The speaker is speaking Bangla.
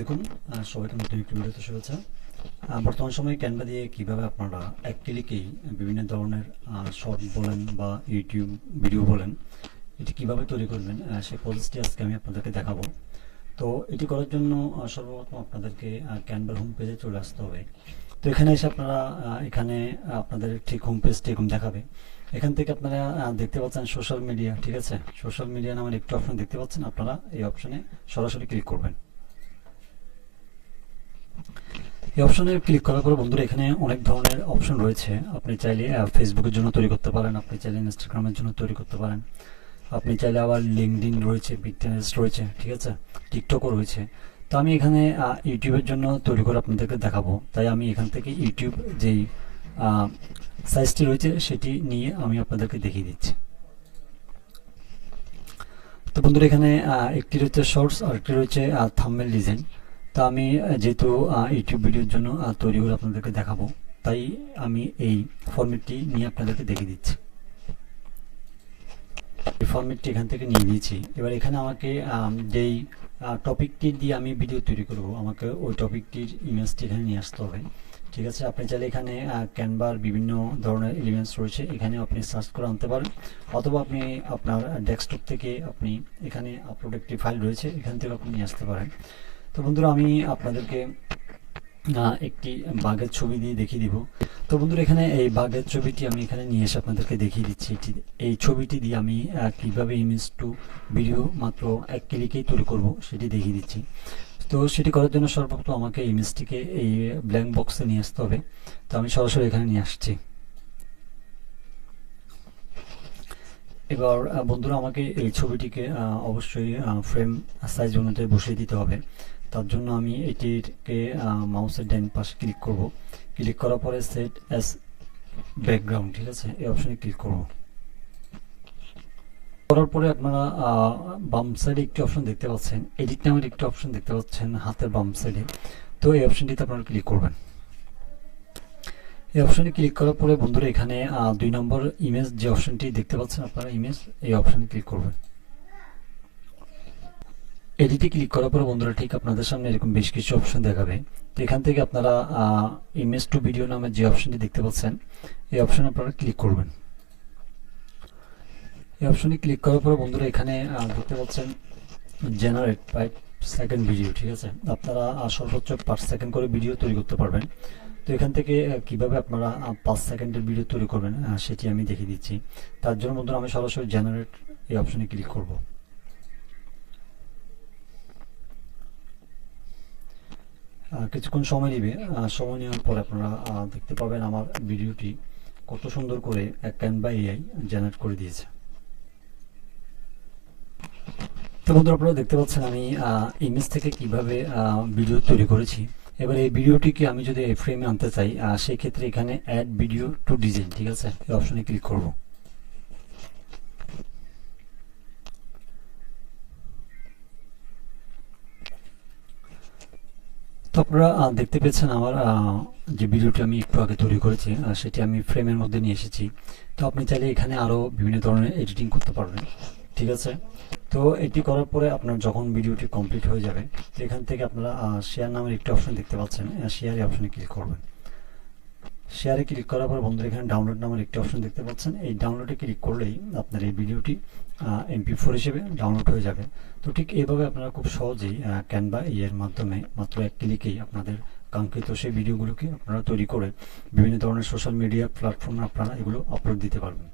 আলাইকুম। সবাইকে নতুন একটি ভিডিওতে শুভেচ্ছা। বর্তমান সময়ে ক্যানভা দিয়ে কিভাবে আপনারা এক ক্লিকেই বিভিন্ন ধরনের শর্ট বলেন বা ইউটিউব ভিডিও বলেন এটি কিভাবে তৈরি করবেন সেই প্রসেসটি আজকে আমি আপনাদেরকে দেখাবো। তো এটি করার জন্য সর্বপ্রথম আপনাদেরকে ক্যানভার হোম পেজে চলে আসতে হবে। তো এখানে এসে আপনারা এখানে আপনাদের ঠিক হোম পেজটি এরকম দেখাবে। এখান থেকে আপনারা দেখতে পাচ্ছেন সোশ্যাল মিডিয়া, ঠিক আছে। সোশ্যাল মিডিয়া নামের একটি অপশন দেখতে পাচ্ছেন, আপনারা এই অপশনে সরাসরি ক্লিক করবেন। এই অপশনে ক্লিক করার পর বন্ধুরা এখানে অনেক ধরনের অপশন রয়েছে। আপনি চাইলে ফেসবুকের জন্য তৈরি করতে পারেন, আপনি চাইলে ইনস্টাগ্রামের জন্য তৈরি করতে পারেন, আপনি চাইলে আবার লিঙ্কডইন রয়েছে, পিন্টারেস্ট রয়েছে, ঠিক আছে, টিকটকও রয়েছে। তো আমি এখানে ইউটিউবের জন্য তৈরি করে আপনাদেরকে দেখাবো, তাই আমি এখান থেকে ইউটিউব যেই সাইজটি রয়েছে সেটি নিয়ে আমি আপনাদেরকে দেখিয়ে দিচ্ছি। তো বন্ধুরা এখানে একটি রয়েছে শর্টস আর একটি রয়েছে থাম্বনেল ডিজাইন। তা আমি যেহেতু ইউটিউব ভিডিওর জন্য তৈরি করে আপনাদেরকে দেখাবো, তাই আমি এই ফরম্যাটটি নিয়ে আপনাদেরকে দেখিয়ে দিচ্ছি। এই ফরম্যাটটি এখান থেকে নিয়ে নিয়েছি। এবার এখানে আমাকে যেই টপিকটি দিয়ে আমি ভিডিও তৈরি করব, আমাকে ওই টপিকটির ইমেজটি এখানে নিয়ে আসতে হবে, ঠিক আছে। আপনি চাইলে এখানে ক্যানভার বিভিন্ন ধরনের এলিমেন্টস রয়েছে, এখানে আপনি সার্চ করে আনতে পারেন, অথবা আপনি আপনার ডেস্কটপ থেকে আপনি এখানে আপলোড একটি ফাইল রয়েছে, এখান থেকে আপনি নিয়ে আসতে পারেন। তো বন্ধুরা আমি আপনাদেরকে একটি বাঘের ছবি দিয়ে দেখিয়ে দিব। তো বন্ধুরা এখানে এই বাঘের ছবিটি আমি এখানে নিয়ে এসে আপনাদেরকে দেখিয়ে দিচ্ছি। এই ছবিটি দিয়ে আমি কিভাবে ইমেজ টু ভিডিও মাত্র এক ক্লিকেই তৈরি করব সেটি দেখিয়ে দিচ্ছি। তো সেটি করার জন্য সর্বপ্রথম আমাকে ইমেজটিকে এই ব্ল্যাঙ্ক বক্সে নিয়ে আসতে হবে। তো আমি সরাসরি এখানে নিয়ে আসছি। এবার বন্ধুরা আমাকে এই ছবিটিকে অবশ্যই ফ্রেম সাইজ অনুযায়ী বসিয়ে দিতে হবে। তার জন্য আমি এটিকে মাউসের ডান পাশে ক্লিক করব। ক্লিক করার পরে সেট অ্যাজ ব্যাকগ্রাউন্ড, ঠিক আছে, এই অপশনে ক্লিক করব। করার পরে আপনারা বাম সাইডে একটি অপশন দেখতে পাচ্ছেন, এডিট নামের একটি অপশন দেখতে পাচ্ছেন হাতের বাম সাইডে। তো এই অপশনটিতে আপনারা ক্লিক করবেন। এই অপশনে ক্লিক করার পরে বন্ধুরা এখানে 2 নম্বর ইমেজ যে অপশনটি দেখতে পাচ্ছেন আপনারা ইমেজ, এই অপশনে ক্লিক করবেন। এডিটে ক্লিক করার পরে বন্ধুরা ঠিক আপনাদের সামনে এরকম বেশ কিছু অপশন দেখাবে। তো এখান থেকে আপনারা ইমেজ টু ভিডিও নামের যে অপশনটি দেখতে পাচ্ছেন এই অপশনে আপনারা ক্লিক করবেন। এই অপশনে ক্লিক করার পরে বন্ধুরা এখানে দেখতে পাচ্ছেন জেনারেট 5 সেকেন্ড ভিডিও, ঠিক আছে। আপনারা সর্বোচ্চ 5 সেকেন্ড করে ভিডিও তৈরি করতে পারবেন। তো এখান থেকে কিভাবে আপনারা 5 সেকেন্ডের ভিডিও তৈরি করবেন সেটি আমি দেখিয়ে দিচ্ছি। তার জন্য বন্ধুরা আমি সরাসরি জেনারেট এই অপশনে ক্লিক করব। কিছুক্ষণ সময় নেবে। সময় নেওয়ার পর আপনারা দেখতে পাবেন আমার ভিডিওটি কত সুন্দর করে ক্যানভা এআই জেনারেট করে দিয়েছে। তো বন্ধুরা আপনারা দেখতে পাচ্ছেন আমি ইমেজ থেকে কিভাবে ভিডিও তৈরি করেছি। এবার এই ভিডিওটিকে আমি যদি এই ফ্রেমে আনতে চাই সেই ক্ষেত্রে এখানে অ্যাড ভিডিও টু ডিজাইন, ঠিক আছে, এই অপশনে ক্লিক করব। তো আপনারা দেখতে পেয়েছেন আমার যে ভিডিওটি আমি একটু আগে তৈরি করেছি সেটি আমি ফ্রেমের মধ্যে নিয়ে এসেছি। তো আপনি চাইলে এখানে আরও বিভিন্ন ধরনের এডিটিং করতে পারবেন, ঠিক আছে। তো এটি করার পরে আপনার যখন ভিডিওটি কমপ্লিট হয়ে যাবে, তো এখান থেকে আপনারা শেয়ার নামের একটি অপশন দেখতে পাচ্ছেন, শেয়ারে অপশনে ক্লিক করবেন। শেয়ারে ক্লিক করার পর বন্ধুরা এখানে ডাউনলোড নামের একটি অপশন দেখতে পাচ্ছেন, এই ডাউনলোডে ক্লিক করলেই আপনার এই ভিডিওটি MP4 হিসেবে ডাউনলোড হয়ে যাবে। তো ঠিক এইভাবে আপনারা খুব সহজেই ক্যানভা এর মাধ্যমে মাত্র এক ক্লিকেই আপনাদের কাঙ্ক্ষিত সেই ভিডিওগুলোকে আপনারা তৈরি করে বিভিন্ন ধরনের সোশ্যাল মিডিয়া প্ল্যাটফর্মে আপনারা এগুলো আপলোড দিতে পারবেন।